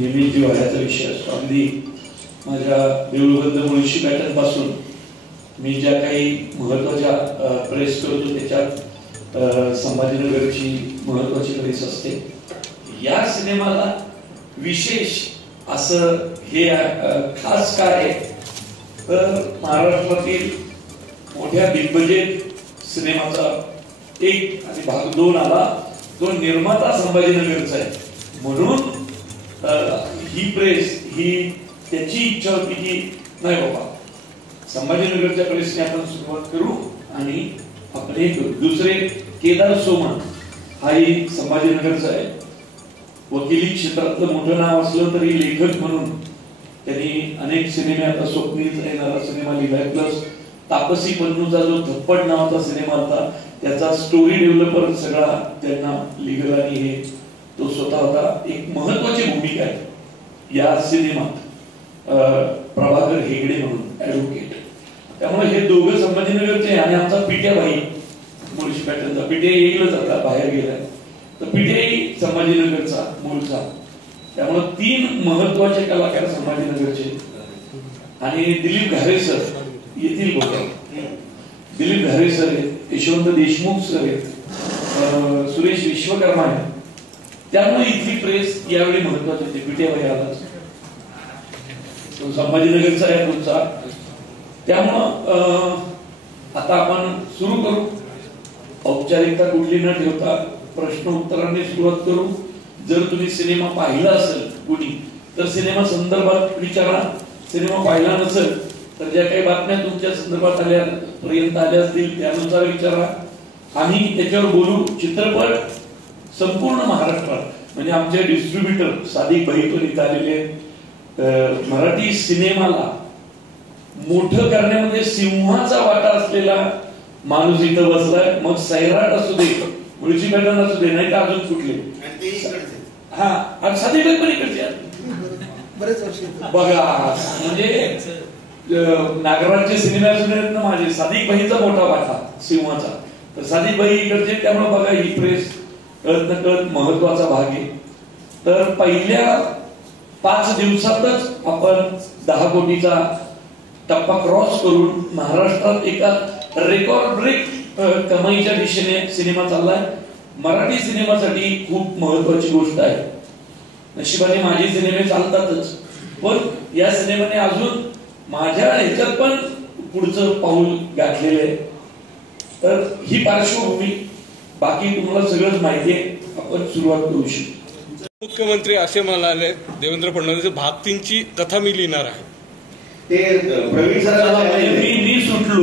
नेहमी जिव्हाळ्याचा विषय असतो. अगदी माझ्या देऊळबंद मुळशी पॅटर्न पासून मी ज्या काही महत्वाच्या प्रेस करतो त्याच्यात संभाजीनगरची महत्वाची प्रेस असते. या सिनेमाला विशेष असं हे खास काय आहे तर महाराष्ट्रातील मोठ्या दिग्गजेत सिनेमाचा एक आणि भाग 2 आला, तो निर्माता संभाजीनगरचा आहे. म्हणून ही प्रेस ही त्याची इच्छा होती की नाही बाबा संभाजीनगरच्या प्रेसने आपण सुरुवात करू आणि आपण हे करू. दुसरे केदार सोमन हाही संभाजीनगरचा आहे. वकिली क्षेत्रातलं मोठं नाव असलं तरी लेखक म्हणून त्यांनी अनेक सिनेमे, आता स्वप्नील येणारा सिनेमा लिहिलाय, प्लस तापसी पन्नूचा जो थप्पड नावाचा सिनेमा होता त्याचा स्टोरी डेव्हलपर सगळा त्यांना लिहिलं आणि हे तो स्वतः होता. एक महत्वाची भूमिका आहे या सिनेमात प्रभाकर हेगडे म्हणून ऍडव्होकेट. त्यामुळे हे दोघं संभाजीनगरचे आणि आमचा पिट्या भाई मुळशी पॅटर्नचा पिट्या येईलच आता बाहेर गेलाय तर पिट्याही संभाजीनगरचा मूळचा. त्यामुळे 3 महत्वाचे कलाकार संभाजीनगरचे. आणि दिलीप घारे सर येथील बघा, दिलीप घारे सर आहेत, यशवंत देशमुख सर आहेत, सुरेश विश्वकर्मा आहेत. त्यामुळे इथली प्रेस यावेळी महत्वाची होती. पिट्या भाई आला संभाजीनगरचा आहे तुमचा. त्यामुळं आता आपण सुरू करू. औपचारिकता कुठली न ठेवता प्रश्न उत्तरांनी सुरुवात करू. जर तुम्ही सिनेमा पाहिला असेल कुणी तर सिनेमा संदर्भात विचारा. सिनेमा पाहिला नसेल तर ज्या काही बातम्या तुमच्या संदर्भात पर्यंत आल्या असतील त्यानुसार विचारा. आम्ही त्याच्यावर बोलू. चित्रपट संपूर्ण महाराष्ट्रात म्हणजे आमचे डिस्ट्रीब्युटर सादिक भाई पण इथे आलेले, मराठी सिनेमाला मोठं करण्यामध्ये सिंहाचा वाटा असलेला माणूस इथं बसलाय. मग सैराट असू दे, मुळशी पॅटर्न असू दे, नाही तर अजून कुठले. हा आणि सादिक भाई पण इकडचे बरेच वर्ष बघा. म्हणजे नागराजचे सिनेमे असू देत ना माझे, सादिक भाईचा मोठा वाटा सिंहाचा. तर सादिक भाई इकडचे. त्यामुळे बघा ही प्रेस कळत न कळत महत्वाचा भाग आहे. तर पहिल्या 5 दिवसातच आपण 10 कोटीचा टप्पा क्रॉस करून महाराष्ट्रात एका रेकॉर्ड ब्रेक कमाईच्या दिशेने सिनेमा चाललाय. मराठी सिनेमासाठी खूप महत्वाची गोष्ट आहे. नशिबाने माझे सिनेमे चालतातच, पण या सिनेमाने अजून माझ्या ह्याच्यात पण पुढचं पाऊल गाठलेलं आहे. तर ही पार्श्वभूमी, बाकी तुम्हाला सगळंच माहिती आहे. आपण सुरुवात करू शकतो. मुख्यमंत्री असे म्हणाले देवेंद्र फडणवीस भाग 3 ची कथा मी लिहिणार आहे. ते प्रवीण सर मी सुटलो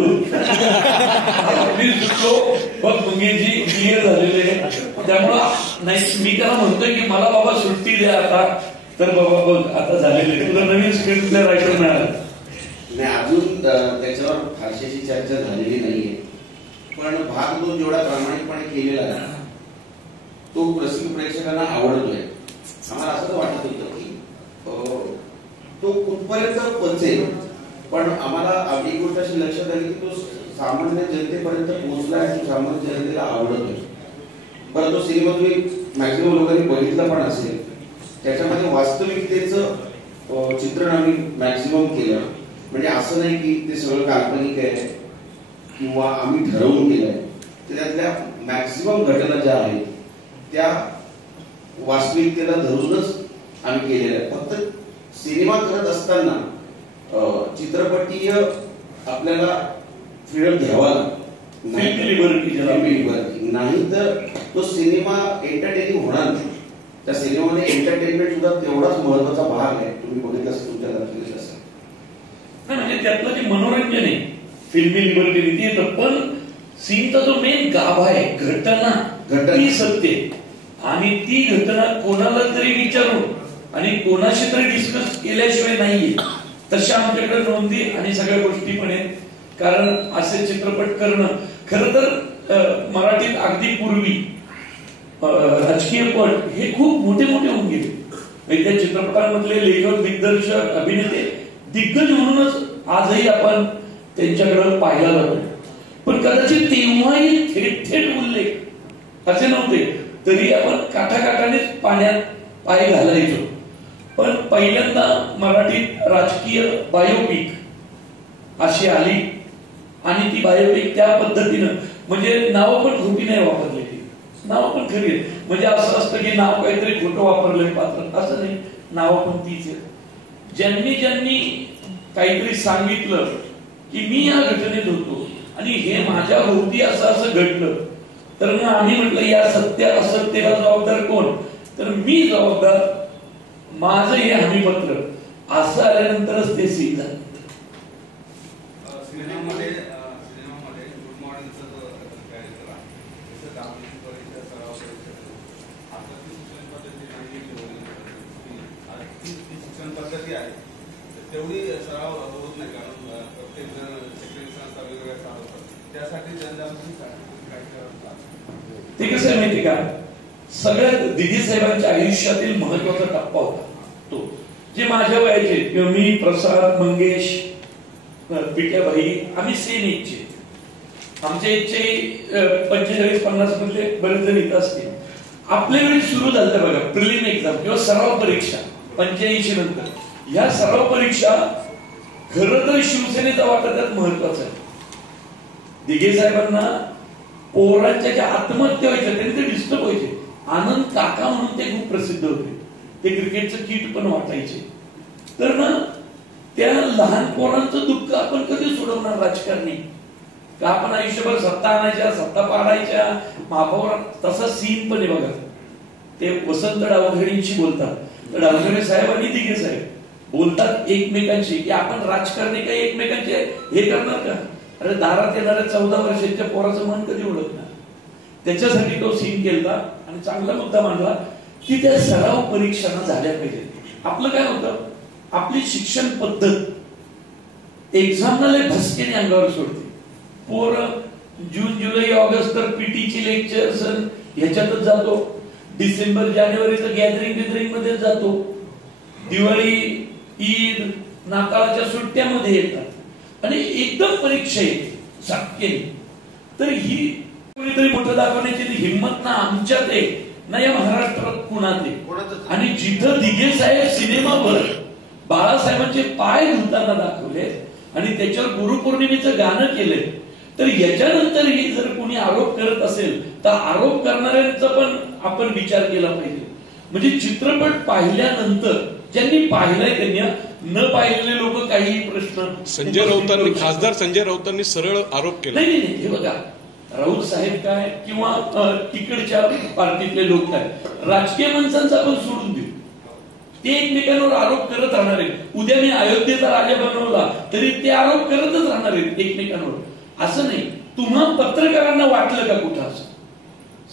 पण मंगेशजी क्लिअर झालेले. त्यामुळं नाही मी त्याला म्हणतोय की मला बाबा सुट्टी द्या आता. तर बाबा बघ आता झालेले तुला नवीन स्क्रिप्ट रायटर मिळाला नाही. अजून त्याच्यावर फारशी चर्चा झालेली नाहीये. पण भाग 2 जेवढा प्रामाणिकपणे केलेला आहे तो प्रेक्षकांना आवडतोय. आम्हाला असं वाटत होतं की तो कुठपर्यंत पोहोचेल, पण आम्हाला एक गोष्ट अशी लक्षात आली की तो सामान्य जनतेपर्यंत पोहोचला आणि सामान्य जनतेला आवडतोय. बरं तो सिनेमा तुम्ही मॅक्सिमम लोकांनी बघितला पण असेल. त्याच्यामध्ये वास्तविकतेचं चित्रण आम्ही मॅक्सिमम केलं. म्हणजे असं नाही की ते सगळं काल्पनिक आहे किंवा आम्ही ठरवून केलंय. त्यातल्या मॅक्सिमम घटना ज्या आहेत त्या वास्तविकतेला धरूनच आम्ही केलेल्या आहेत. फक्त सिनेमा करत असताना चित्रपटीय आपल्याला फ्रीडम घ्यावा नाही तर तो सिनेमा एंटरटेनिंग होणार नाही. त्या सिनेमामध्ये एंटरटेनमेंट सुद्धा तेवढाच महत्वाचा भाग आहे. तुम्ही बघितलं असं तुमच्या लक्षात असेल नाही. म्हणजे त्यातलं जे मनोरंजन आहे फिल्मी लिबर्टी येतं, पण सीनचा जो मेन गाभा आहे घटना ती सत्य आणि ती घटना कोणाला तरी विचारून आणि कोणाशी तरी डिस्कस केल्याशिवाय नाहीये. तशा आमच्याकडे नोंदी आणि सगळ्या गोष्टी पण आहेत. कारण असे चित्रपट करणं खरं तर मराठीत अगदी पूर्वी राजकीय पट हे खूप मोठे मोठे होऊन गेले. त्या चित्रपटांमधले लेखक, दिग्दर्शक, अभिनेते दिग्गज म्हणूनच आजही आपण त्यांच्याकडे पाहिला जातो. पण कदाचित तेव्हाही थेट थेट उल्लेख असे नव्हते, तरी आपण काठाकाठानेच पाण्यात पाय घालायचो. पण पहिल्यांदा मराठीत राजकीय बायोपिक अशी आली आणि ती बायोपिक त्या पद्धतीनं, म्हणजे नावं पण खोटी नाही वापरलेली, नावं पण खरी आहेत. म्हणजे असं असतं की नाव काहीतरी खोटं वापरलंय पात्र, असं नाही, नावं पण तीच आहेत. ज्यांनी ज्यांनी काहीतरी सांगितलं की मी या घटनेत होतो आणि हे माझ्या भोवती असं असं घडलं, तर मग आम्ही म्हटलं या सत्य असत्याला जबाबदार कोण, तर मी जबाबदार, माझं हे हमीपत्र, असं आल्यानंतरच ते सीन झालं. सिनेमामध्ये गुड मॉर्निंगचं जो कॅरेक्टर आहे त्याचं दहावीची परीक्षा सराव परीक्षा आता ती शिक्षण पद्धती नाही, ती शिक्षण पद्धती आहे तेवढी सराव होत नाही, कारण प्रत्येक जण शिक्षणाचा वेगवेगळ्या सराव होतात. त्यासाठी जनजागृतीसाठी काय करतात ते कसं आहे माहिती का, सगळ्यात दिदी साहेबांच्या आयुष्यातील महत्वाचा टप्पा होता तो, जे माझ्या वयाचे किंवा मी, प्रसाद, मंगेश, पिट्याबाई, आम्ही सेम एजचे, आमच्या एजचे 45-50 मधले बरेच जण येत असतील. आपल्या वेळी सुरू झालं बघा प्रिलिम एक्झाम किंवा सराव परीक्षा 85 नंतर. ह्या सराव परीक्षा खरं तर शिवसेनेचा वाटा त्यात महत्वाचा आहे. दिघे साहेबांना पोरांच्या ज्या आत्महत्या व्हायच्या त्यांनी ते डिस्टर्ब व्हायचे. आनंद काका म्हणून ते खूप प्रसिद्ध होते, ते क्रिकेटचं किट पण वाटायचे. तर ना त्या लहान पोरांचं दुःख आपण कधी सोडवणार राजकारणी, का आपण आयुष्यभर सत्ता आणायच्या, सत्ता पाडायच्या, महापौर. तसा सीन पण आहे बघा, ते वसंत डावखरेंशी बोलतात, तर डावखरे साहेब आणि दिघे साहेब बोलतात एकमेकांशी की आपण राजकारणी काही एकमेकांचे हे करणार का, अरे दारात येणाऱ्या 14 वर्षाच्या पोराचं मन कधी ओळखणार. त्याच्यासाठी तो सीन केला आणि चांगला मुद्दा मांडला की त्या सराव परीक्षा झाल्या पाहिजे. आपलं काय होतं, आपली शिक्षण पद्धत एक्झामला लय भसकेने अंगावर सोडते. पोरं जून जुलै ऑगस्ट तर पीटीची लेक्चर्स ह्याच्यातच जातो, डिसेंबर जानेवारीचं गॅदरिंग मध्येच जातो, दिवाळी, ईद, नाताळाच्या सुट्ट्यामध्ये येतात आणि एकदम परीक्षा येते सातकेने. तर ही कोणीतरी मोठं दाखवण्याची हिंमत ना आमच्यात आहे ना या महाराष्ट्रात कुणात आहे. आणि जिथं दिघे साहेब सिनेमावर बाळासाहेबांचे पाय धुताना दाखवले आणि त्याच्यावर गुरुपौर्णिमेचं गाणं केलंय, तर याच्यानंतरही जर कोणी आरोप करत असेल तर आरोप करणाऱ्यांचा पण आपण विचार केला पाहिजे. म्हणजे चित्रपट पाहिल्यानंतर ज्यांनी पाहिलाय त्यांनी, न पाहिलेले लोक काही प्रश्न. खासदार संजय राऊतांनी सरळ आरोप केला. नाही, हे बघा, राऊत साहेब काय किंवा तिकडच्या पार्टीतले लोक काय, राजकीय माणसांचं आपण सोडून देऊ, ते एकमेकांवर आरोप करत राहणार आहेत. उद्या मी अयोध्येचा राजा बनवला तरी ते आरोप करतच राहणार आहेत एकमेकांवर. असं नाही, तुम्हा पत्रकारांना वाटलं का कुठं असं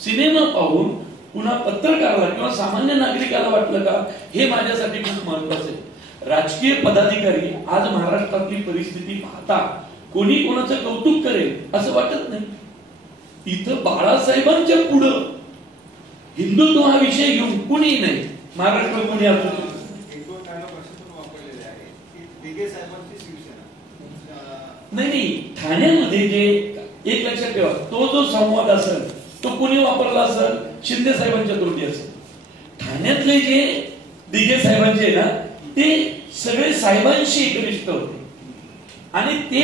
सिनेमा पाहून पुन्हा पत्रकाराला किंवा सामान्य नागरिकाला वाटलं का, हे माझ्यासाठी खूप महत्वाचं आहे. राजकीय पदाधिकारी आज महाराष्ट्रातली परिस्थिती पाहता कोणी कोणाचं कौतुक करेल असं वाटत नाही. इथं बाळासाहेबांच्या पुढं हिंदुत्व हा विषय घेऊन कुणी नाही महाराष्ट्रात कोणी असं नाही. ठाण्यामध्ये जे एक लक्षात ठेवा, तो जो संवाद असेल तो कुणी वापरला असेल, शिंदे साहेबांच्या तोंडी असेल. ठाण्यातले जे दिघे साहेबांचे ना ते सगळे साहेबांशी एकनिष्ठ होते आणि ते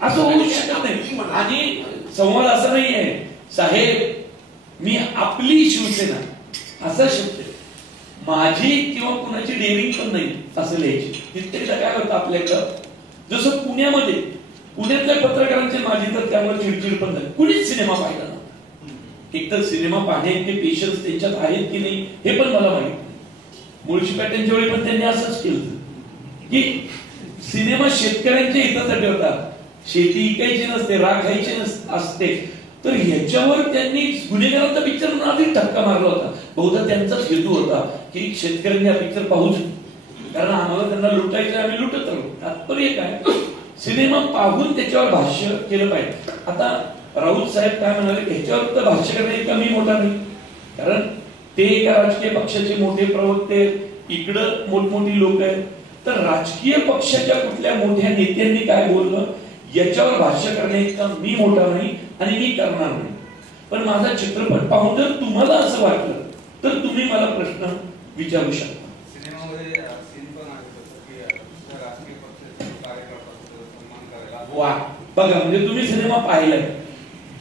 असं होऊ शकत नाही. आणि संवाद असा नाही आहे साहेब मी आपली शिवसेना असा शब्द आहे, माझी किंवा कुणाची डेअरिंग पण नाही असं लिहायची. कित्येकदा काय होतं आपल्याकडं, जसं पुण्यातल्या पत्रकारांचे माझी तर त्यामुळे चिडचिड पण झाली. कुणीच सिनेमा पाहिला नव्हता. एकतर सिनेमा पाहण्याचे पेशन्स त्यांच्यात आहेत की नाही हे पण मला माहित नाही. मुळशी पॅटर्नच्या वेळी पण त्यांनी असंच केलं की सिनेमा शेतकऱ्यांच्या हितासाठी होता, शेती इकायची नसते, राखायची असते. तर ह्याच्यावर त्यांनी गुन्हेगारांचा पिक्चर म्हणून आधी धक्का मारला होता. बहुधा त्यांचाच हेतू होता की शेतकऱ्यांनी हा पिक्चर पाहूच, कारण आम्हाला त्यांना लुटायचं, आम्ही लुटत राहू. तात्पर्य काय, सिनेमा पाहून त्याच्यावर भाष्य केलं पाहिजे. आता राऊत साहेब काय म्हणाले, ह्याच्यावर तर भाष्य करणे कमी मोठा नाही, कारण ते एका राजकीय पक्षाचे मोठे प्रवक्ते, इकडं मोठमोठी लोक आहेत. तर राजकीय पक्षाच्या कुठल्या मोठ्या नेत्यांनी काय बोललं याच्यावर भाष्य करणे इतका मी मोठा नाही आणि मी करणार नाही. पण माझा चित्रपट पाहून जर तुम्हाला असं वाटलं तर तुम्ही मला प्रश्न विचारू शकता. सिनेमामध्ये सीन पण आहे तसं की राजकीय पक्षाचे कार्यकर्त्यांचा सन्मान करायला. वा बघा, म्हणजे तुम्ही सिनेमा पाहिलाय,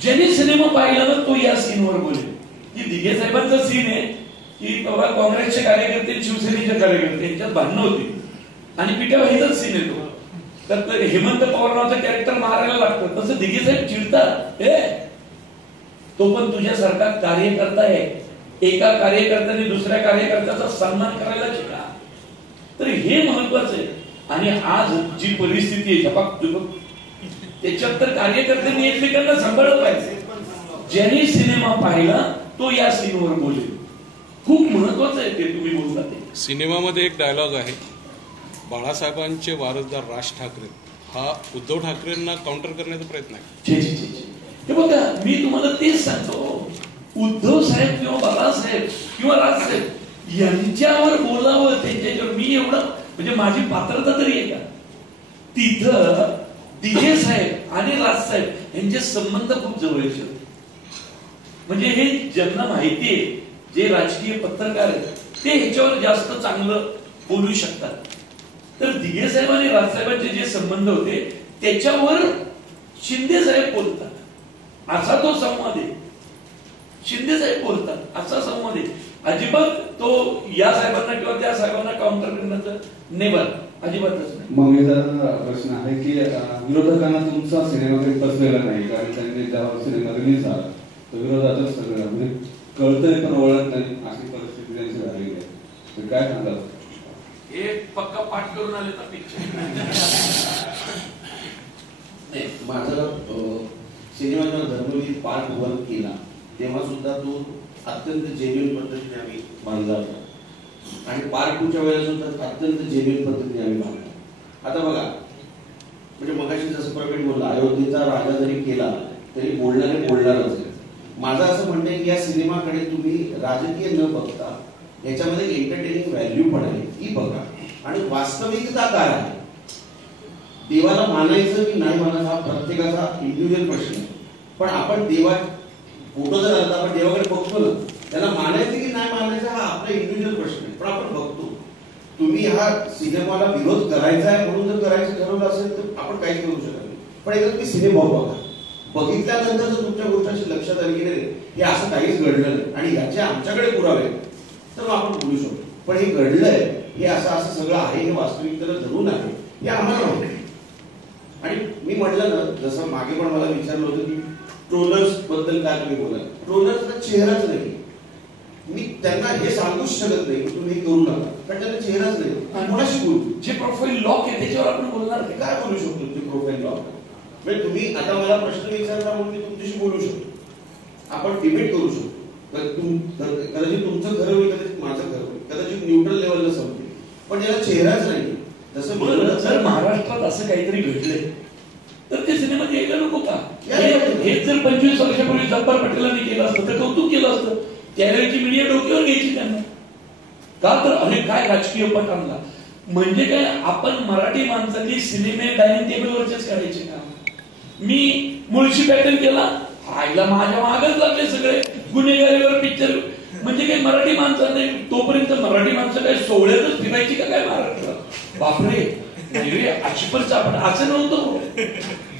ज्याने सिनेमा पाहिला ना तो या सीनवर बोलेल की दिघे साहेबांचा सीन आहे की बाबा काँग्रेसचे कार्यकर्ते शिवसेनेचे कार्यकर्ते यांच्यात भांडणं होती आणि पिठाभाईचाच सीन येतो. तर हेमंत पवार नावाचं कॅरेक्टर मारायला लागतं, तसं दिघे साहेब चिडतात, तो पण तुझ्यासारखा कार्यकर्ता आहे, एका कार्यकर्त्याने दुसऱ्या कार्यकर्त्याचा सन्मान करायला शिका. तर हे महत्वाचं आहे. आणि आज जी परिस्थिती आहे त्याच्यात तर कार्यकर्त्यांनी एकमेकांना सांभाळलं पाहिजे. ज्याने सिनेमा पाहिला तो या सीनवर बोलेल. खूप महत्वाचं आहे ते तुम्ही बोलता ते. सिनेमामध्ये एक डायलॉग आहे, बाळासाहेबांचे वारसदार राज ठाकरे हा उद्धव ठाकरेंना काउंटर करण्याचा प्रयत्न आहे. हे बघा, मी तुम्हाला तेच सांगतो, उद्धव साहेब किंवा बाळासाहेब किंवा राजसाहेब यांच्यावर बोलावं, त्यांच्यावर मी एवढं म्हणजे माझी पात्रता तरी आहे का? तिथं दिघे साहेब आणि राजसाहेब यांचे संबंध खूप जवळचे होते. म्हणजे हे ज्यांना माहिती आहे, जे राजकीय पत्रकार आहेत ते ह्याच्यावर जास्त चांगलं बोलू शकतात. तर दिघे साहेब आणि राजसाहेबांचे जे संबंध होते त्याच्यावर शिंदे साहेब बोलतात, असा तो संवाद आहे. शिंदे साहेब बोलतात असा संवाद आहे. अजिबात तो या साहेबांना किंवा त्या साहेबांना काउंटर करण्याचं नेबर अजिबातच नाही. मग याचा प्रश्न आहे की विरोधकांना तुमचा सिनेमा काही पसरलेला नाही, कारण त्यांनी जेव्हा सिनेमा रिलीज झाला तर विरोधातच सगळं म्हणजे कळतंय पण ओळख नाही, अशी परिस्थिती त्यांची झालेली आहे. तर काय सांगाल? एक पक्का पाठ करून आले तर पिक्चर माझं सिनेमा जेव्हा धर्मवीर पार्ट 1 केला तेव्हा सुद्धा तो अत्यंत जेन्युइन पद्धतीने आम्ही बांधला होता आणि पार्ट 2च्या वेळेला सुद्धा अत्यंत जेन्युइन पद्धतीने आम्ही बांधला. आता बघा, म्हणजे मगाशी जसं प्रवीण बोलला, अयोध्येचा राजा जरी केला तरी बोलणारे बोलणारच आहे. माझं असं म्हणणं आहे की या सिनेमाकडे तुम्ही राजकीय न बघता याच्यामध्ये एंटरटेनिंग व्हॅल्यू पण आहे ती बघा आणि वास्तविकता काय आहे. देवाला मानायचं की नाही मानायचं हा प्रत्येकाचा इंडिव्हिज्युअल प्रश्न आहे. पण आपण देवा फोटो जर आला आपण देवाकडे बघतो ना, त्याला मानायचं की नाही मानायचं हा आपला इंडिव्हिज्युअल प्रश्न आहे. पण आपण बघतो. तुम्ही हा सिनेमाला विरोध करायचा आहे म्हणून जर करायचं ठरवलं असेल तर आपण काहीच करू शकत नाही. पण एकदा तुम्ही सिनेमा बघा, बघितल्यानंतर जर तुमच्या गोष्टीची लक्षात आली की हे असं काहीच घडलं नाही आणि याचे आमच्याकडे पुरावे तर आपण बोलू शकतो. पण हे घडलंय, हे असं सगळं आहे, हे वास्तविकतेला धरून आहे, हे आम्हाला माहिती. आणि मी म्हटलं ना, जसं मागे पण मला विचारलं होतं की ट्रोलर्स बद्दल काय तुम्ही बोला, ट्रोलर्सचा चेहराच नाही. मी त्यांना हे सांगूच शकत नाही की तुम्ही करू नका, कारण त्यांना चेहराच नाही. कोणाशी बोलू? जे प्रोफाईल लॉक आहे त्याच्यावर आपण बोलणार नाही. काय बोलू शकतो ते प्रोफाईल लॉक? म्हणजे तुम्ही आता मला प्रश्न विचारला म्हणून मी तुमच्याशी बोलू शकतो, आपण डिबेट करू शकतो. कदाचित तुमचं घर होईल, कदाचित माझं घर होईल, कदाचित न्यूट्रल लेवलला संपतील, पण याला चेहराच नाही. जसं जर महाराष्ट्रात असं काहीतरी घडलंय तर ते सिनेमात यायला नको का? हे जर 25 वर्षापूर्वी जब्बार पटेलांनी केलं असतं तर कौतुक केलं असतं. त्यावेळेची मीडिया डोक्यावर घ्यायची त्यांना का? तर अरे काय राजकीय पट आणला म्हणजे काय? आपण मराठी माणसांनी सिनेमे डायनिंग टेबलवरचेच करायचे का? मी मुळशी पॅटर्न केला, आईला माझ्या मागच लागले सगळे गुन्हेगारीवर पिक्चर. म्हणजे काही मराठी माणसांनी तोपर्यंत मराठी माणसं काय सोहळ्यातच फिरायची का काय महाराष्ट्रात? बापरे, अशी आपण असं नव्हतं.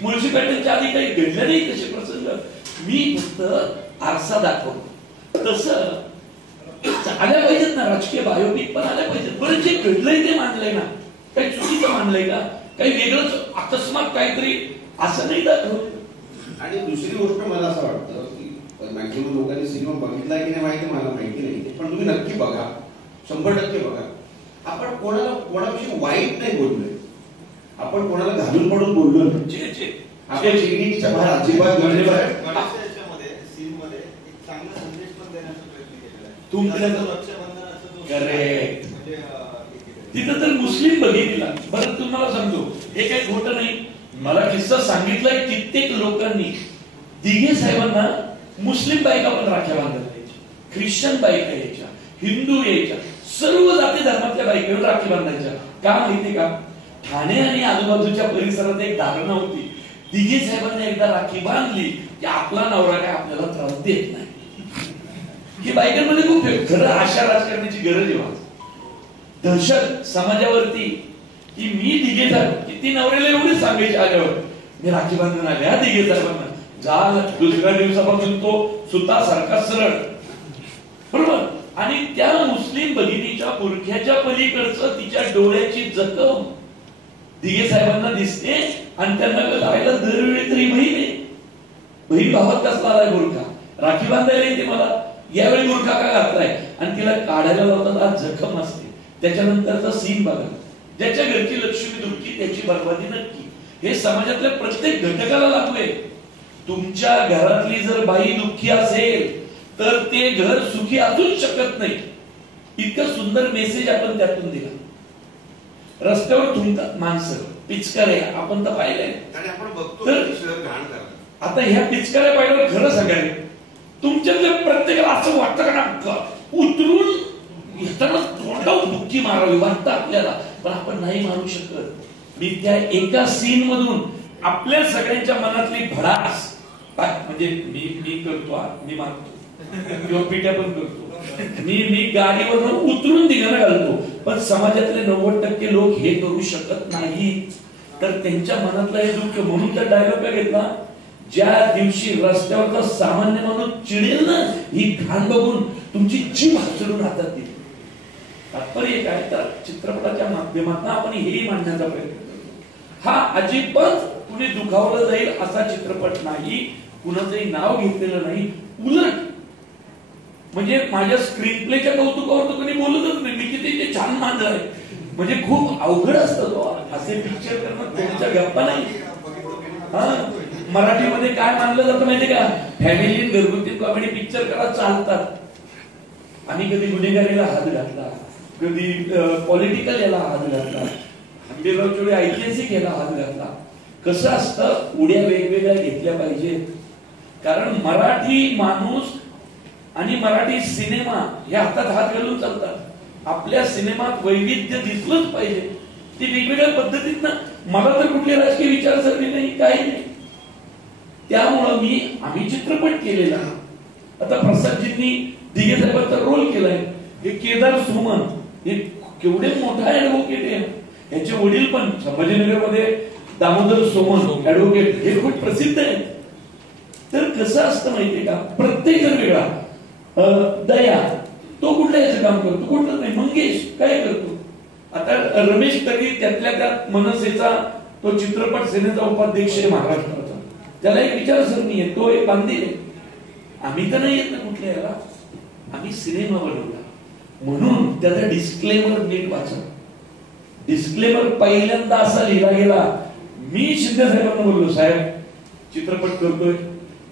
मुळशी पॅटर्नच्या आधी काही घडलं नाही तसे प्रसंग. मी फक्त आरसा दाखवतो. तसं आल्या पाहिजेत ना, राजकीय बायोपिक पण आल्या पाहिजेत. बरं, जे घडलंय ते मांडलंय ना, काही चुकीचं मांडलंय का? काही वेगळंच अकस्मात काहीतरी असं नाही दाखवलं. आणि दुसरी गोष्ट मला असं वाटतं की मॅक्झिमम लोकांनी सिनेमा बघितलाय की नाही माहिती मला माहिती नाही, पण तुम्ही नक्की बघा, 100% बघा. आपण कोणाविषयी वाईट नाही बोललोय, आपण कोणाला घालून पडून बोललो नाही. आपण चिकणीच्या बाहेर अजिबात घडलेलो आहे. सीन मध्ये एक चांगला संदेश पण देण्याचा प्रयत्न केलेला आहे. तुमचं रक्षाबंधनाचं करेक्ट. तिथं तर मुस्लिम बघितला. बरं तुम्हाला सांगतो, हे काही खोटं नाही, मला किस्सा सांगितलाय कित्येक लोकांनी. दिघे साहेबांना मुस्लिम बायका पण राख्या बांधत यायच्या, ख्रिश्चन बायका यायच्या, हिंदू यायच्या, सर्व जाती धर्मातल्या बायकांवर राखी बांधायच्या. का माहितीये का? ठाणे आणि आजूबाजूच्या परिसरात एक धारणा होती, दिघे साहेबांनी एकदा राखी बांधली की आपला नवरा काय आपल्याला त्रास देत नाही. ही बायकांमध्ये खूप खरं अशा राजकारणाची गरज आहे. दहशत समाजावरती की मी दिघे साहेब किती नवऱ्याला एवढे सांगायचे आल्यावर मी राखी बांधून आले हा दिघे साहेबांना जा. दुसऱ्या दिवसापासून तो सुद्धा सारखा सरळ बरोबर. आणि त्या मुस्लिम भगिनीच्या बुरख्याच्या पलीकडचं तिच्या डोळ्याची जखम दिघे साहेबांना दिसते आणि त्यांना लावायला दरवेळी तरी बहीण भावात कसला आलाय बुरखा राखी बांधायला येते मला यावेळी बुरखा का घातलाय आणि तिला काढायला लावतात. आज जखम असते त्याच्यानंतरचा सीन बघा. ज्याच्या घरची लक्ष्मी दुःखी त्याची बर्बादी नक्की. हे समाजातल्या प्रत्येक घटकाला लागू आहे. तुमच्या घरातली जर बाई दुःखी असेल तर ते घर सुखी असूच शकत नाही. इतकं सुंदर मेसेज आपण त्यातून दिला. रस्त्यावर थुंकतात माणसं पिचकाऱ्या आपण तर पाहिलंय. आता ह्या पिचकाऱ्या पाहिल्यावर खरं सांगायला तुमच्यातल्या प्रत्येकाला असं वाटतं का उतरून येताना तोंडावर दुःखी मारावी वाटतं आपल्याला, पण आपण नाही मारू शकत. मी त्या एका सीन मधून आपल्या सगळ्यांच्या मनातली भडास म्हणजे मी करतो मी मारतो किंवा पिट्या पण करतो मी गाडीवरून उतरून दिघानं घालतो. पण समाजातले 90% लोक हे करू शकत नाही. तर त्यांच्या मनातलं हे दुःख म्हणून तर डायलॉग काय घेतला ज्या दिवशी रस्त्यावरचा सामान्य माणूस चिडेल ना ही घाण बघून तुमची जीभ हातडून हातात येईल. तात्पर्य काय तर चित्रपटाच्या माध्यमातून आपण हेही मांडण्याचा प्रयत्न करतो. हा अजिबात कुणी दुखावलं जाईल असा चित्रपट नाही. कुणाचंही नाव घेतलेलं नाही. उलट म्हणजे माझ्या स्क्रीन प्लेच्या कौतुकावर तर कोणी बोलतच नाही. मी किती ते छान मांडलंय म्हणजे खूप अवघड असतं तो असे पिक्चर करणं त्यांच्या गप्पा नाही. हा मराठीमध्ये काय मानलं जातं माहितीये का फॅमिली घरगुती कॉमेडी पिक्चर करा चालतात. आम्ही कधी गुन्हेगारीला हात घातला कधी पॉलिटिकल याला हात घातला हंबीरराव चोळे ऐतिहासिक याला हात घातला. कसं असतं उड्या वेगवेगळ्या घेतल्या पाहिजेत. कारण मराठी माणूस आणि मराठी सिनेमा हे हातात हात घालून चालतात. आपल्या सिनेमात वैविध्य दिसलंच पाहिजे. ती वेगवेगळ्या पद्धतीनं मला तर कुठली राजकीय विचारसरणी नाही काही नाही. त्यामुळं आम्ही चित्रपट केलेला. आता प्रसादजींनी दिघे साहेबांचा रोल केलाय. हे केदार सुमन हे केवढे मोठा ऍडव्होकेट आहे. याचे वडील पण संभाजीनगरमध्ये दामोदर सोमन ऍडव्होकेट हे खूप प्रसिद्ध आहेत. तर कसं असतं माहितीये का प्रत्येक जण वेगळा. दया तो कुठल्या याचं काम करतो कुठलं नाही. मंगेश काय करतो. आता रमेश तरी त्यातल्या त्यात मनसेचा तो चित्रपट सेनेचा उपाध्यक्ष आहे महाराष्ट्राचा. त्याला एक विचारसरणी आहे तो एक बांधील आहे. आम्ही तर नाही येत ना कुठल्या याला. आम्ही सिनेमा बनवला म्हणून त्याचा डिस्क्लेमर नीट वाचा. डिस्क्लेमर पहिल्यांदा असा लिहिला गेला. मी शिंदे साहेबांना बोललो साहेब चित्रपट करतोय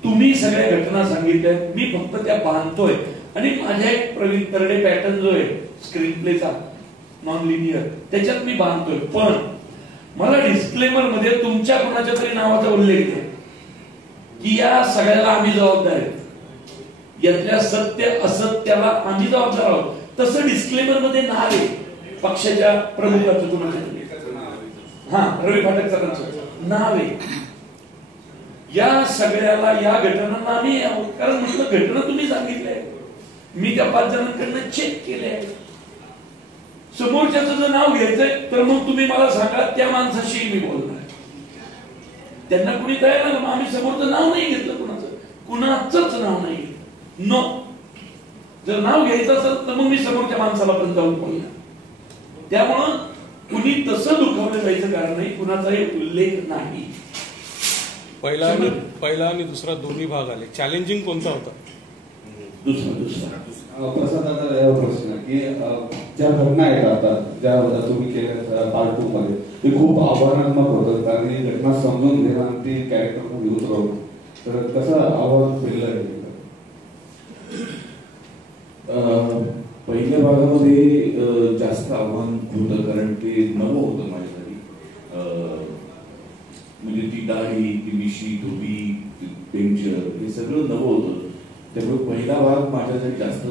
तुम्ही सगळ्या घटना सांगितल्या मी फक्त त्या बांधतोय आणि माझ्या एक प्रवीण तरडे पॅटर्न जो आहे स्क्रीन प्लेचा नॉन लिनियर त्याच्यात मी बांधतोय. पण मला डिस्क्लेमर मध्ये तुमच्या कोणाच्या तरी नावाचा उल्लेख आहे की या सगळ्याला आम्ही जबाबदार आहेत. यातल्या सत्य असत्याला आम्ही जबाबदार आहोत. तसं डिस्क्लेमर मध्ये नाव आहे पक्षाच्या प्रमुखाचं कोणाच्या हा रवी फाटक सरांचं नाव आहे. या सगळ्याला या घटनांना आम्ही आहोत. कारण म्हटलं घटना तुम्ही सांगितलंय मी त्या 5 जणांकडनं चेक केले. समोरच्याचं जर नाव घ्यायचंय तर मग तुम्ही मला सांगा त्या माणसाशी मी बोलणार. त्यांना कुणी तयार नाही. मग आम्ही समोरचं नाव नाही घेतलं कुणाचंच नाव नाही नो. जर नाव घ्यायचं असेल तर मग मी समोरच्या माणसाला पण जाऊन बोलणार. त्यामुळं कुणी तसं दुखावलं जायचं कारण नाही. कुणाचाही उल्लेख नाही. पहिला आणि दुसरा दोन्ही भाग आले. चॅलेंजिंग कोणता होता. दुसरा प्रसाद दादा या प्रश्न की ज्या घटना आहेत आता ज्या तुम्ही केल्या पार्ट 2 मध्ये ते खूप आव्हानात्मक होतं. कारण ही घटना समजून घेणं आणि ती कॅरेक्टर मध्ये उतरवणं तर कसं आव्हान पेललं. पहिल्या भागामध्ये जास्त आव्हान होतं कारण ते नवं होतं माझ्यासाठी. म्हणजे ती दाढी ती मिशी धोबी पेंचर हे सगळं नवं होतं. त्यामुळे पहिला भाग माझ्यासाठी जास्त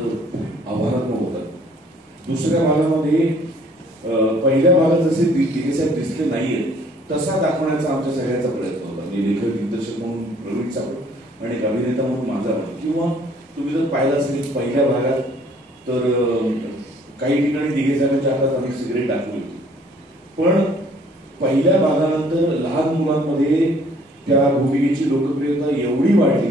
आव्हानात्मक होता. दुसऱ्या भागामध्ये पहिल्या भागात जसे दिघे साहेब दिसले नाहीये तसा दाखवण्याचा आमच्या सगळ्यांचा प्रयत्न होता. म्हणजे लेखक दिग्दर्शक म्हणून प्रवीण सावंत आणि एक अभिनेता म्हणून माझा पण किंवा तुम्ही जर पाहिलं असेल की पहिल्या भागात तर काही ठिकाणी दिघे साहेबांच्या हातात आम्ही सिगरेट दाखवली होती, पण पहिल्या भागानंतर लहान मुलांमध्ये त्या भूमिकेची लोकप्रियता एवढी वाढली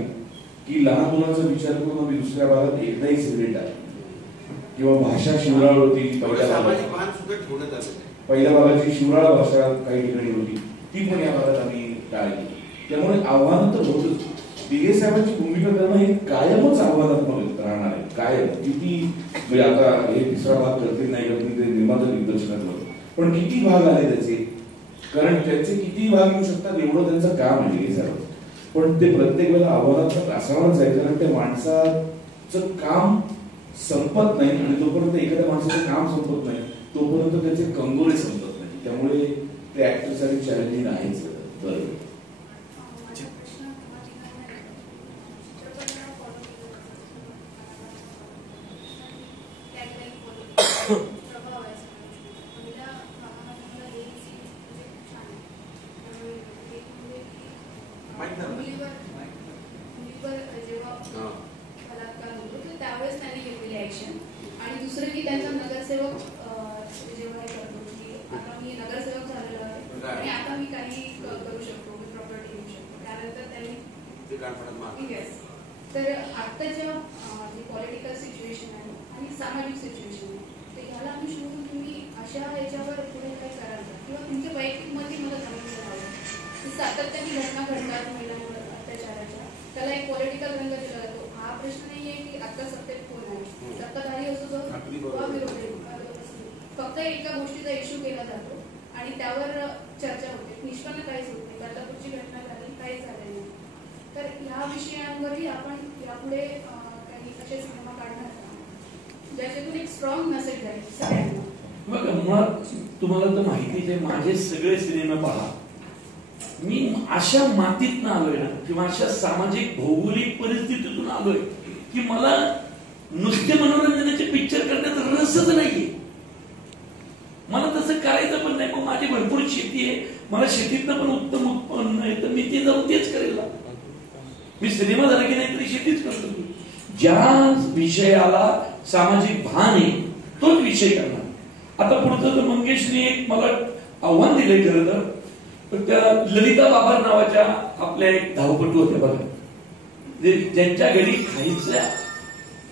की लहान मुलांचा विचार करून आम्ही दुसऱ्या भागात एकदाही सिगरेट टाकली किंवा भाषा शिवराळ होती. पहिल्या भागाची शिवराळ भाषा काही ठिकाणी होती, ती पण या भागात आम्ही टाळली. त्यामुळे आव्हान तर होतच. दिघे साहेबांची भूमिका करणं हे कायमच आव्हानात्मक राहणार आहे, कायम. किती म्हणजे आता हे तिसरा भाग करतील नाही करतील ते निर्माता दिग्दर्शनात, पण किती भाग आले त्याचे, कारण त्यांचे किती भाग येऊ शकतात एवढं त्यांचं काम आहे दिघे साहेब. पण ते प्रत्येक वेळेला आव्हानात्मक असणारच आहे, कारण त्या माणसाचं काम संपत नाही आणि जोपर्यंत एखाद्या माणसाचं काम संपत नाही तोपर्यंत त्याचे कंगोरे संपत नाही. त्यामुळे ते ऍक्टरसाठी चॅलेंजिंग आहेच. बरोबर. त्यावेळेस त्यांनी घेतलेली ऍक्शन. आणि दुसरं की त्यांचा नगरसेवक जेव्हा हे करतो की आता मी नगरसेवक झालेलो आहे आणि आता मी काही करू शकतो, मी प्रॉपर्टी घेऊ शकतो. त्यानंतर त्यांनी येस. तर आता जेव्हा जी पॉलिटिकल सिच्युएशन आहे आणि सामाजिक सिच्युएशन आहे तर ह्याला आम्ही शोधून तुम्ही अशा याच्यावर पुढे काय कराल का, किंवा तुमच्या वैयक्तिक मध्ये मला जाणून घ्यावं की सातत्याने घटना घडतात महिलांवर अत्याचाराच्या, त्याला एक पॉलिटिकल रंग दिला जातो. हा प्रश्न नाहीये की आता सत्तेत कोण आहे, सत्ताधारी असो जो किंवा विरोधी, फक्त एका गोष्टीचा इश्यू केला जातो आणि त्यावर चर्चा होते, निष्पन्न काहीच होत नाही. बदलापूरची घटना झाली, काहीच झालं नाही. तर ह्या विषयांवरही आपण यापुढे काही असे सिनेमा काढणार का ज्याच्यातून एक स्ट्रॉंग मेसेज आहे सगळ्यांना. बघा, मुळात तुम्हाला तर माहितीच आहे, माझे सगळे सिनेमे पहा, मी अशा मातीतून आलोय ना किंवा अशा सामाजिक भौगोलिक परिस्थितीतून आलोय की मला नुसते मनोरंजनाचे पिक्चर करण्यात रसच नाहीये. मला तसं करायचं पण नाही. मग माझी भरपूर शेती आहे, मला शेतीतनं पण उत्तम उत्पन्न आहे, तर मी ते जाऊन तेच करेल. मी सिनेमा झाला की नाही तरी शेतीच करतो. ज्या विषयाला सामाजिक भान आहे तोच विषय करणार. आता पुढचं तर मंगेशने एक मला आव्हान दिलंय खरं तर त्या ललिता बाबर नावाच्या आपल्या एक धावपटू होत्या बघा, ज्यांच्या घरी खायच्या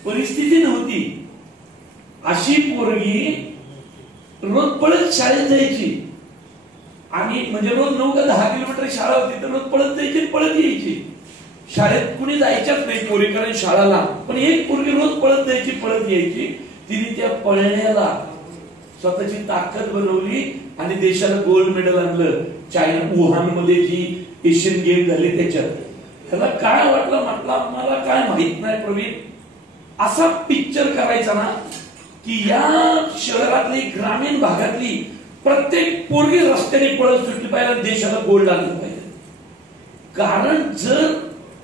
परिस्थिती नव्हती, अशी पोरगी रोज पळत शाळेत जायची. आणि म्हणजे रोज 9 का 10 किलोमीटर शाळा होती तर रोज पळत जायची आणि पळत यायची. शाळेत कुणी जायच्याच नाही पोरी, कारण शाळाला, पण एक पोरगी रोज पळत जायची पळत यायची. तिने त्या पळण्याला स्वतःची ताकद बनवली आणि देशाला गोल्ड मेडल आणलं. चायना वुहान मध्ये जी एशियन गेम झाले त्याच्यात. त्याला काय वाटलं म्हटलं मला काय माहित नाही प्रवीण, असा पिक्चर करायचा ना की या शहरातली ग्रामीण भागातली प्रत्येक पोरगी रस्त्याने पळत सुटली पाहिजे, देशाला गोल्ड आणलं पाहिजे. कारण जर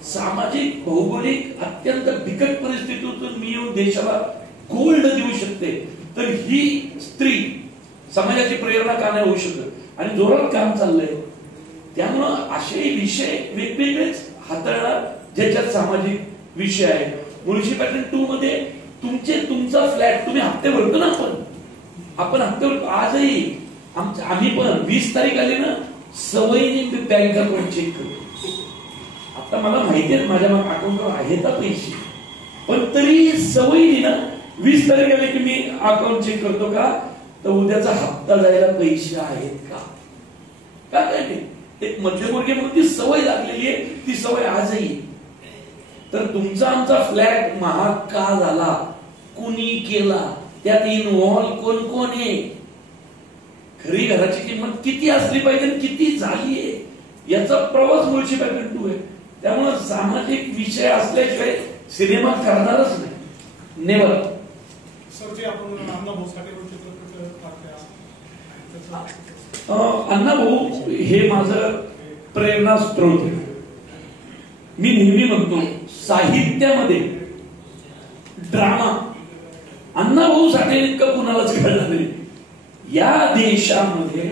सामाजिक भौगोलिक अत्यंत बिकट परिस्थितीतून मी येऊन देशाला गोल्ड देऊ शकते तर ही स्त्री समाजाची प्रेरणा का नाही होऊ शकत. आणि जोरात काम चाललंय, त्यामुळं असे विषय वेगवेगळेच हाताळणार ज्याच्यात सामाजिक विषय आहे. मुळशी पॅटर्न 2 मध्ये तुमचा फ्लॅट तुम्ही हप्ते भरतो ना, आपण हप्ते भरतो. आजही आम्ही पण 20 तारीख आली ना सवयीने बँक अकाउंट चेक करतो. आता मला माहिती आहे माझ्या अकाउंटवर आहेत पैसे, पण तरी सवयीने ना 20 तारीख आली की मी अकाउंट चेक करतो का तर उद्याचा हप्ता जायला पैसे आहेत का काय नाही. एक मध्यमवर्गीय म्हणून ती सवय लागलेली आहे, ती सवय आजही. तर तुमचा आमचा फ्लॅट महाग का झाला, कुणी केला, त्यात इन्व्हॉल्व कोण कोण आहे, खरी घराची किंमत किती असली पाहिजे आणि किती झालीये याचा प्रवास मुळशी पॅटर्न 2 आहे. त्यामुळे सामाजिक विषय असल्याशिवाय सिनेमा करणारच नाही, नेवर. सर जे आपण अण्णाभाऊ साठे अण्णाभाऊ हे माझं प्रेरणास्त्रोत आहे. मी नेहमी म्हणतो साहित्यामध्ये ड्रामा अण्णाभाऊ साठे इतकं कुणालाच कळलं नाही. या देशामध्ये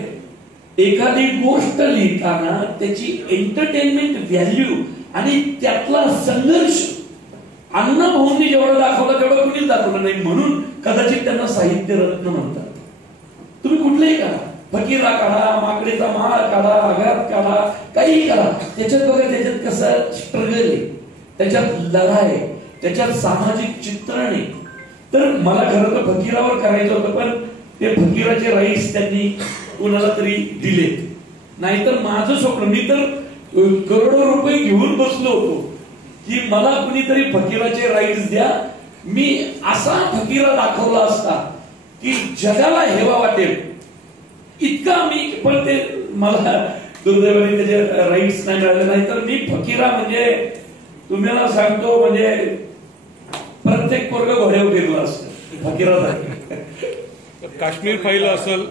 एखादी गोष्ट लिहिताना त्याची एंटरटेनमेंट व्हॅल्यू आणि त्यातला संघर्ष अण्णा भाऊंनी जेवढं दाखवलं तेवढं कुणीच दाखवलं नाही, म्हणून कदाचित त्यांना साहित्य रत्न म्हणतात. तुम्ही कुठलेही करा, फकीरा काढा, माकडेचा माळ काढा, आघात काढा, काही करा, त्याच्यात बघा त्याच्यात कसं स्ट्रगल आहे, त्याच्यात लढाई आहे, त्याच्यात सामाजिक चित्रण आहे. तर मला खरं तर फकीरावर करायचं होतं, पण ते फकीराचे राईट्स त्यांनी कोणाला तरी दिले. नाहीतर माझं स्वप्न, मी तर करोडो रुपये घेऊन बसलो होतो की मला कुणीतरी फकीराचे राईट्स द्या. मी असा फकीरा दाखवला असता की जगाला हेवा वाटेल इतका मी, पण ते मला दुर्दैवाने त्याचे राईट्स नाही मिळाले. नाही तर मी फकीरा म्हणजे तुम्हाला सांगतो, म्हणजे प्रत्येक पोरग घोड्यावर गेलो असतो फकीराचा. काश्मीर फाईल असेल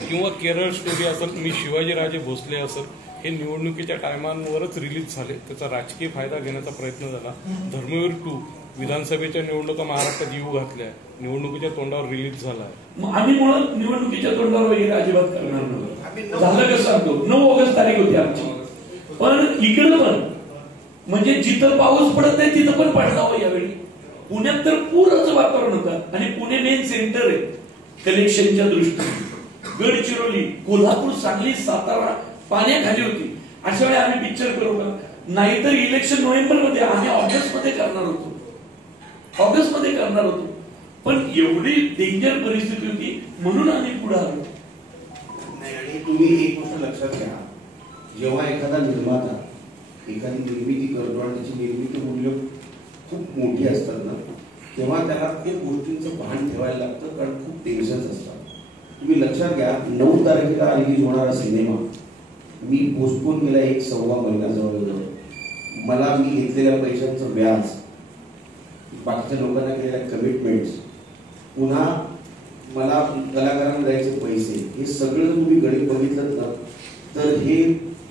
किंवा केरळ स्टोरी असेल, मी शिवाजीराजे भोसले असेल, हे निवडणुकीच्या टायमांवरच रिलीज झाले. त्याचा राजकीय फायदा घेण्याचा प्रयत्न झाला. धर्मवीर 2 विधानसभेच्या निवडणुका महाराष्ट्रात येऊ घातल्या, निवडणुकीच्या तोंडावर रिलीज झाला. आम्ही मुळात निवडणुकीच्या तोंडावर वगैरे अजिबात करणार नव्हतो. झालं कसं सांगतो, 9 ऑगस्ट तारीख होती आमची, पण इकडं पण म्हणजे जिथं पाऊस पडत नाही तिथं पण पडला हो यावेळी. पुण्यात तर पूरचं वातावरण होतं आणि पुणे मेन सेंटर आहे कलेक्शनच्या दृष्टीने. गडचिरोली, कोल्हापूर, सांगली, सातारा पाण्याखाली होती. अशा वेळी आम्ही पिक्चर करू का? नाहीतर इलेक्शन नोव्हेंबर मध्ये, आम्ही ऑगस्ट मध्ये करणार होतो, ऑगस्ट मध्ये करणार होतो, पण एवढी डेंजर परिस्थिती होती म्हणून आम्ही पुढे आलो. नाही, आणि तुम्ही एक गोष्ट लक्षात घ्या, जेव्हा एखादा निर्माता एखादी निर्मिती करतो आणि त्याची निर्मिती मूल्य खूप मोठी असतात ना, तेव्हा त्याला खूप गोष्टींचं भान ठेवायला लागतं, कारण खूप टेन्शन्स असतात. तुम्ही लक्षात घ्या, 9 तारखेला रिलीज होणारा सिनेमा मी पोस्टपोन केला 1-1.25 महिना जवळजवळ. मला मी घेतलेल्या पैशांचं व्याज, बाकीच्या लोकांना केलेल्या कमिटमेंट्स, पुन्हा मला कलाकारांना द्यायचे पैसे, हे सगळं तुम्ही गणित बघितलं ना, तर हे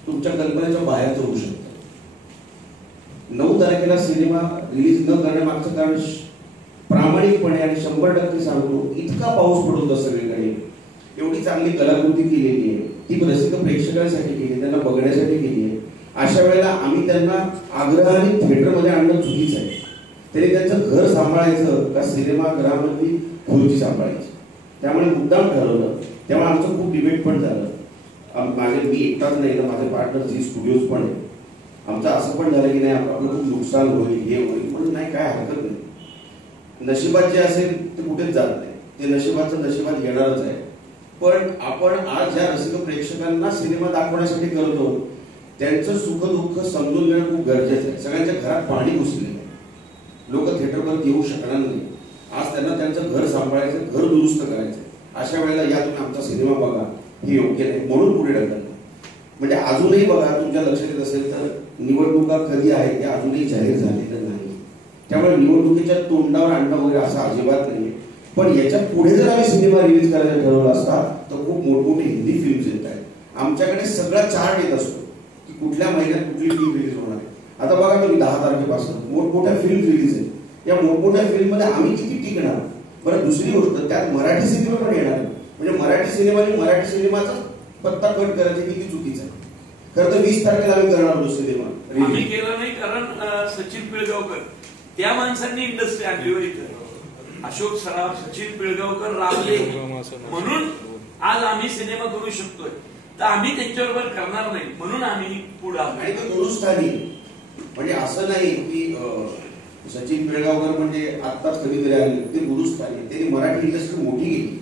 तुमच्या कल्पनेच्या बाहेरचं होऊ शकतं. 9 तारखेला सिनेमा रिलीज न करण्यामागचं कारण प्रामाणिकपणे आणि 100% सांगतो, इतका पाऊस पडत होता सगळीकडे, एवढी चांगली कलाकृती केलेली आहे, ती रसिक प्रेक्षकांसाठी केली, त्यांना बघण्यासाठी केली आहे. अशा वेळेला आम्ही त्यांना आग्रहाने थिएटरमध्ये आणणं चुकीचं आहे. तरी त्यांचं घर सांभाळायचं का सिनेमागृहामधली खुर्ची सांभाळायची, त्यामुळे मुद्दाम ठरवलं. त्यामुळे आमचं खूप डिबेट पण झालं. मी एकटाच नाही ना, माझे पार्टनर जी स्टुडिओज पण आहे, आमचं असं पण झालं की नाही आपलं खूप नुकसान होईल, हे होईल, म्हणून नाही, काय हरकत नाही, नशिबात जे असेल ते कुठेच जात नाही, ते नशिबाचं नशिबात येणारच आहे. पण आपण आज ज्या रसिक प्रेक्षकांना सिनेमा दाखवण्यासाठी करतो, त्यांचं सुख दुःख समजून घेणं खूप गरजेचं आहे. सगळ्यांच्या घरात पाणी घुसलेलं आहे, लोक थिएटरवर येऊ शकणार नाही. आज त्यांना त्यांचं घर सांभाळायचं, घर दुरुस्त करायचं. अशा वेळेला या तुम्ही आमचा सिनेमा बघा, हे योग्य नाही, म्हणून पुढे ढकललं. म्हणजे अजूनही बघा, तुमच्या लक्षात येत असेल तर निवडणुका कधी आहेत त्या अजूनही जाहीर झालेल्या नाही. त्यामुळे निवडणुकीच्या तोंडावर आणणं वगैरे असं अजिबात नाही. पण याच्या पुढे जर आम्ही सिनेमा रिलीज करायला ठरवला असता तर खूप मोठमोठे हिंदी फिल्म्स येत आहेत. आमच्याकडे सगळा चार्ट येत असतो की कुठल्या महिन्यात कुठली फिल्म रिलीज होणार आहे. आता बघा तुम्ही 10 तारखेपासून मोठमोठ्या फिल्म रिलीज आहेत. या मोठमोठ्या फिल्म मध्ये आम्ही किती टिकणार? बरं, दुसरी गोष्ट, त्यात मराठी सिनेमा पण येणार, म्हणजे मराठी सिनेमाचा पत्ता कट करायचे किती चुकीचं आहे. खरं तर 20 तारखेला आम्ही करणार होतो सिनेमा, आम्ही केला नाही, कारण सचिन पिळगावकर त्या माणसांनी इंडस्ट्री आणली होती. अशोक सराफ, सचिन पिळगावकर रामले, म्हणून आज आम्ही सिनेमा करू शकतोय. तर आम्ही त्यांच्याबरोबर करणार नाही, म्हणून आम्ही पुढे आलो. आणि ते दुरुस्तानी, म्हणजे असं नाही की सचिन पिळगावकर म्हणजे आत्ताच कधीतरी आले, ते दुरुस्तानी, त्यांनी मराठी इंडस्ट्री मोठी केली,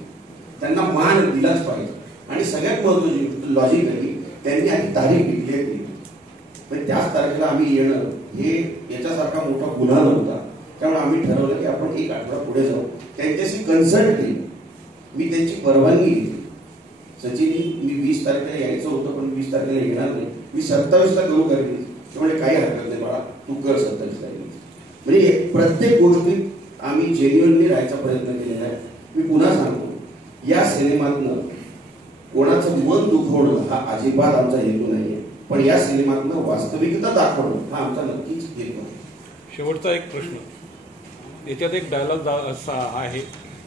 त्यांना मान दिलाच पाहिजे. आणि सगळ्यात महत्वाची लॉजिकली त्यांनी आधी तारीख डिक्लेअर केली, पण त्याच तारखेला आम्ही येणं हे याच्यासारखा मोठा गुन्हा नव्हता. त्यामुळे आम्ही ठरवलं की आपण 1 आठवडा पुढे जाऊ. त्यांच्याशी कन्सल्ट केली, मी त्यांची परवानगी घेतली. सचिन, मी 20 तारखेला यायचं होतं, पण 20 तारखेला येणार नाही, मी 27ला करू करेन. त्यामुळे काही हरकत नाही बाळा, तू कर 27ला. म्हणजे प्रत्येक गोष्टीत आम्ही जेन्युअनली राहायचा प्रयत्न केलेला आहे. मी पुन्हा सांगतो, या सिनेमातनं कोणाचं मन दुखवणं हा अजिबात आमचा हेतू नाहीये, पण या सिनेमातनं वास्तविकता दाखवणं हा आमचा नक्कीच हेतू आहे. शेवटचा एक प्रश्न, याच्यात एक डायलॉग असा आहे,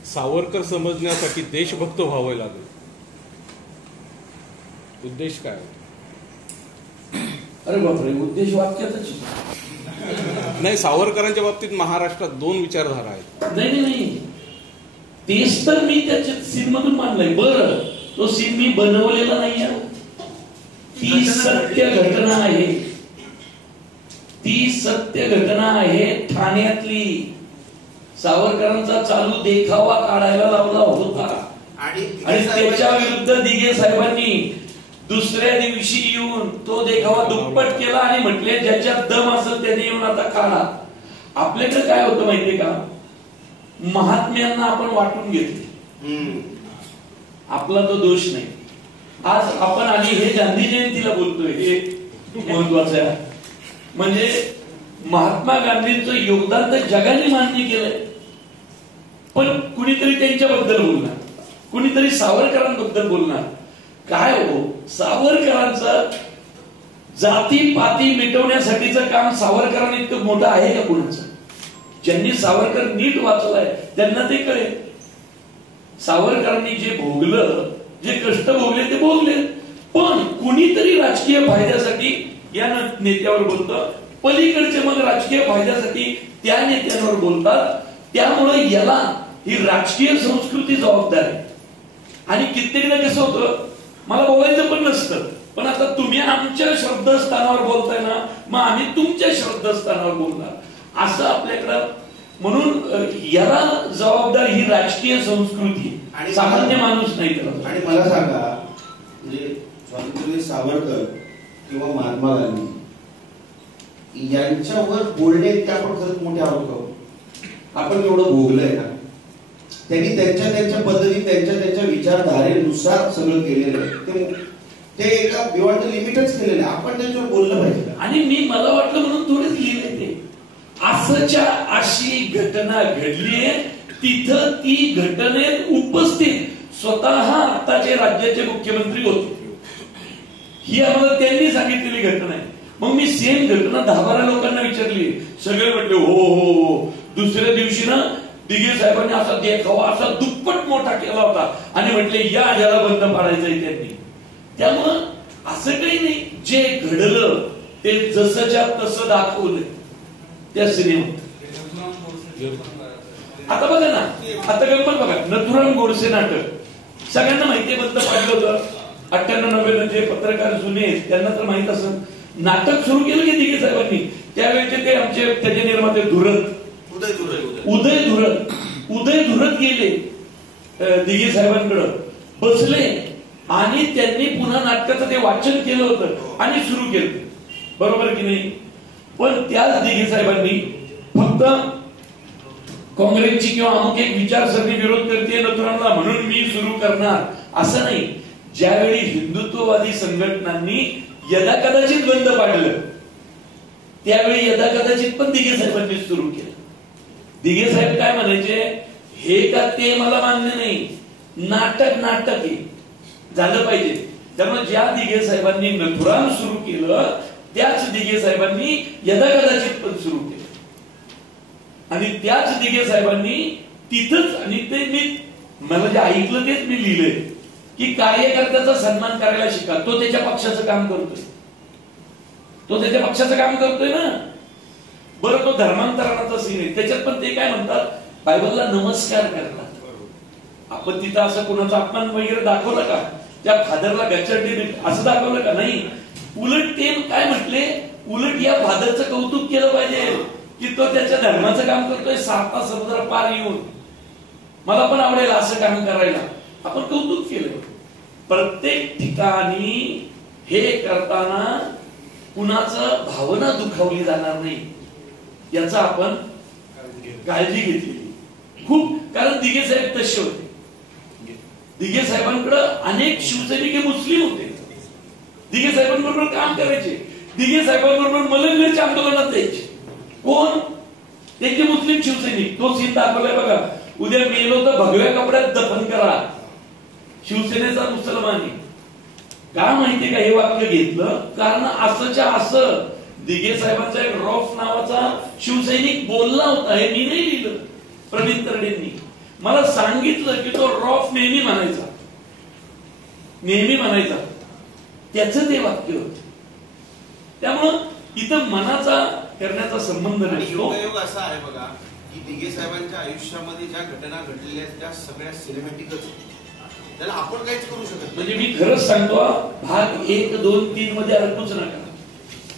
सावरकर समजण्यासाठी देशभक्त व्हावं लागेल. उद्देश काय? अरे बापरे, उद्देश वाक्यातच नाही, सावरकरांच्या बाबतीत महाराष्ट्रात 2 विचारधारा आहेत. नाही, तेच तर मी त्याच्या सीन मधून मांडलंय. बरं, तो सीन मी बनवलेला नाही आहे, ती सत्य घटना आहे. ती सत्य घटना आहे. ठाण्यातली सावरकरांचा चालू देखावा काढायला लावला होता आणि त्याच्या विरुद्ध दिघे साहेबांनी दुसऱ्या दिवशी येऊन तो देखावा दुप्पट केला आणि म्हटले ज्याच्यात दम असेल त्याने येऊन आता काढा. आपल्याकडे काय होतं माहितीये का, महात्म्यांना आपण वाटून घेतले, आपला तो दोष नाही. आज आपण आणि हे गांधी जयंतीला बोलतोय, हे महत्वाचं आहे. म्हणजे महात्मा गांधींचं योगदान तर जगाने मान्य केलंय, पण कुणीतरी त्यांच्याबद्दल बोलणार, कुणीतरी सावरकरांबद्दल बोलणार. काय हो, सावरकरांचं जातीपाती मिटवण्यासाठीचं काम सावरकरांनी इतकं मोठं आहे का कुणाचं? ज्यांनी सावरकर नीट वाचलाय त्यांना ते कळेल. सावरकरांनी जे भोगलं, जे कष्ट भोगले ते भोगले, पण कुणीतरी राजकीय फायद्यासाठी या नेत्यावर बोलतं, पलीकडचे मग राजकीय फायद्यासाठी त्या नेत्यांवर बोलतात. त्यामुळे याला ही राजकीय संस्कृती जबाबदार आहे. आणि कित्येकदा कसं होतं, मला बोलायचं पण नसतं, पण आता तुम्ही आमच्या श्रद्धास्थानावर बोलताय ना, मग आम्ही तुमच्या श्रद्धास्थानावर बोलणार, असं आपल्याकडं. म्हणून याला जबाबदार ही राजकीय संस्कृती, आणि सामान्य माणूस नाही करत. आणि मला सांगा, म्हणजे स्वातंत्र्यवीर सावरकर किंवा महात्मा गांधी यांच्यावर बोलणे ते आपण खरंच मोठे आहोत. आपण एवढं भोगलंय ना, त्यांनी त्यांच्या पद्धती त्यांच्या विचारधारेनुसार सगळं केलेलं आहे. ते एका बियॉन्ड द लिमिटच केलेलं आहे. आपण त्यांच्यावर बोललं पाहिजे. आणि मला वाटलं म्हणून थोडेच लिहिले ते, असंच्या अशी घटना घडली, तिथं ती घटनेत उपस्थित स्वतः आताचे राज्याचे मुख्यमंत्री होते. ही आम्हाला त्यांनी सांगितलेली घटना आहे. मग मी सेम घटना 10-12 लोकांना विचारली, सगळे म्हटले हो. दुसऱ्या दिवशी ना दिघे साहेबांनी असा देखावा असा दुप्पट मोठा केला होता आणि म्हटले या याला बंद पाडायचंय त्यांनी. त्यामुळं असं काही नाही, जे घडलं ते जसंच्या तसं दाखवलंय त्या सिनेमात. आता बघा ना, आता गंमत बघा, नथुराम गोडसे नाटक सगळ्यांना माहिती बंद पाडलं होतं. 98-99 जे पत्रकार जुने आहेत त्यांना तर माहित असेल. नाटक सुरू केलं की दिघे साहेबांनी, त्यावेळेचे ते आमचे त्याचे निर्माते उदय धुरत गेले दिघे साहेबांकडे, बसले आणि त्यांनी पुन्हा नाटकाचं ते वाचन केलं होतं आणि सुरू केलं. बरोबर की नाही? पण त्याच दिघे साहेबांनी फक्त काँग्रेसची किंवा अमुक एक विचारसरणी विरोध करते नथुरामला म्हणून मी सुरू करणार असं नाही. ज्यावेळी हिंदुत्ववादी संघटनांनी यदाकदाचित बंद पाडलं, त्यावेळी यदाकदाचित पण दिघे साहेबांनी सुरू केलं. दिघे साहेब काय म्हणायचे, हे का ते मला मान्य नाही, नाटक आहे, झालं पाहिजे. त्यामुळे ज्या दिघे साहेबांनी नथुराम सुरू केलं त्याच दिघे साहेबांनी यदाकदाचित पण सुरू केलं. आणि त्याच दिघे साहेबांनी तिथंच, आणि ते मी मला जे ऐकलं तेच मी लिहिलंय की कार्यकर्त्याचा सन्मान करायला शिका. तो त्याच्या पक्षाचं काम करतोय, ना. बरं, तो धर्मांतरणाचा सीन आहे, त्याच्यात पण ते काय म्हणतात, बायबलला नमस्कार करतात. आपण तिथं असं कोणाचा अपमान वगैरे दाखवलं का, त्या फादरला गचरडी असं दाखवलं का? नाही. उलट ते काय म्हटले, उलट या फादरचं कौतुक केलं पाहिजे की तो त्याच्या धर्माचं काम करतोय 7 समुद्र पार येऊन. मला पण आवडेल असं काम करायला. आपण कौतुक केलं. प्रत्येक ठिकाणी हे करताना कुणाचं भावना दुखावली जाणार नाही याचा आपण काळजी घेतली खूप. कारण दिघे साहेब तसे होते. दिघे साहेबांकडे अनेक शिवसैनिक हे मुस्लिम होते. दिघे साहेबांबरोबर काम करायचे. दिघे साहेबांबरोबर मलंगीरच्या आंदोलनात जायचे. कोण? त्यांचे मुस्लिम शिवसैनिक. तो सीन दाखवलाय बघा, उद्या मेलो तर भगव्या कपड्यात दफन करा, शिवसेनेचा मुसलमानी. का माहितीये का हे वाक्य घेतलं? कारण असंच्या असं दिघे साहेबांचा एक रॉफ नावाचा शिवसैनिक बोलला होता. हे मी नाही लिहिलं, प्रवीण तरडेंनी मला सांगितलं की तो रॉफ नेहमी म्हणायचा, त्याचं ते वाक्य होतं. त्यामुळं इथं मनाचा करण्याचा संबंध आणि नसतो. योगायोग असा आहे बघा की दिघे साहेबांच्या आयुष्यामध्ये ज्या घटना घडलेल्या आहेत त्या सगळ्या सिनेमॅटिकच त्याला आपण काहीच करू शकत नाही. म्हणजे मी खरंच सांगतो, भाग 1, 2, 3 मध्ये अडकूच नका.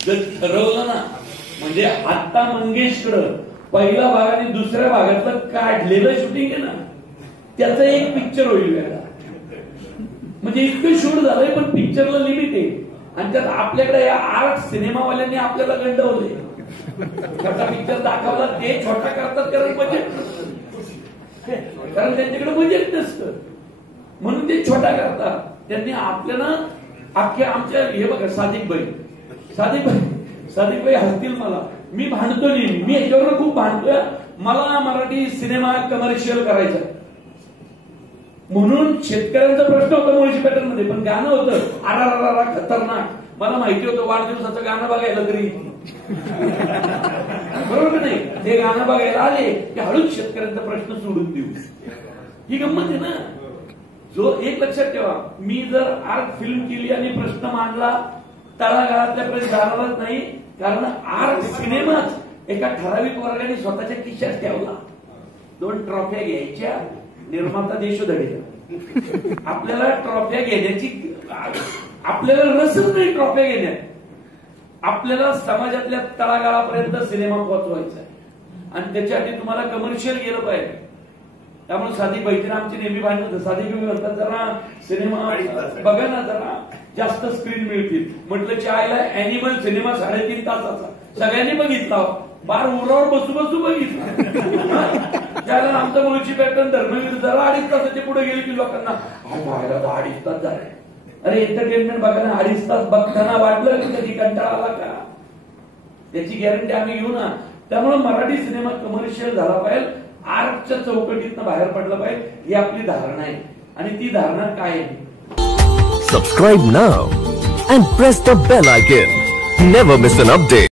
जर ठरवलं ना, म्हणजे आता मंगेशकडं पहिला भाग आणि दुसऱ्या भागातलं काढलेलं शूटिंग आहे ना, त्याचा एक पिक्चर होईल वेगळा. म्हणजे इतकं शूट झालंय, पण पिक्चरला लिमिट आहे. आणि त्यात आपल्याकडे या आर्ट सिनेमावाल्यांनी आपल्याला गंडवले. छोटा पिक्चर दाखवला ते छोटा करतात कारण बजेट, कारण त्यांच्याकडे बजेट नसतं म्हणून ते छोटा करतात. त्यांनी आपल्याला अख्ख्या आमच्या हे बघा सादिक भाई हसतील मला, मी भांडतो नेहमी, मी याच्यावर खूप भांडतोय. मला मराठी सिनेमा कमर्शियल करायचा म्हणून शेतकऱ्यांचा प्रश्न होता मुळशी पॅटर्न मध्ये, पण गाणं होतं आरा खतरनाक. मला माहिती होतं वाढदिवसाचं गाणं बघायला तरी बरोबर नाही, ते गाणं बघायला आले की हळूच शेतकऱ्यांचा प्रश्न सोडून देऊ. ही गंमत आहे ना. जो एक लक्षात ठेवा, मी जर आर्ट फिल्म केली आणि प्रश्न मांडला तळागाळातल्यापर्यंत जाणारच नाही. कारण आर्ट सिनेमाच एका ठराविक वर्गाने स्वतःच्या खिशात ठेवला. 2 ट्रॉफ्या घ्यायच्या, निर्माता देशोधडीचा. आपल्याला ट्रॉफ्या घेण्याची आपल्याला रसच नाही. ट्रॉफ्या घेण्यात आपल्याला समाजातल्या तळागाळापर्यंत सिनेमा पोहोचवायचा आहे आणि त्याच्यासाठी तुम्हाला कमर्शियल गेलं पाहिजे. त्यामुळे सादिक भाईची आमची नेहमी भांडण होतं. सादिक भाई म्हणतात जरा सिनेमा बघा ना, जरा जास्त स्क्रीन मिळतील. म्हटलं चायला अॅनिमल सिनेमा 3.5 तासाचा सगळ्यांनी बघितला, बार उरावर बसू बघितला. त्याला आमचा मुळची पॅटर्न धर्मवीर जरा 2.5 तासाचे पुढे गेले की लोकांना 2.5 तास झाले. अरे एंटरटेनमेंट बघा ना, 2.5 तास बघताना वाटलं की कधी कंटाळा आला का? त्याची गॅरंटी आम्ही घेऊ ना. त्यामुळे मराठी सिनेमा कमर्शियल झाला पाहिजे, आर्टच्या चौकटीतनं बाहेर पडलं पाहिजे, ही आपली धारणा आहे. आणि ती धारणा काय आहे? Subscribe now and press the bell icon. Never miss an update.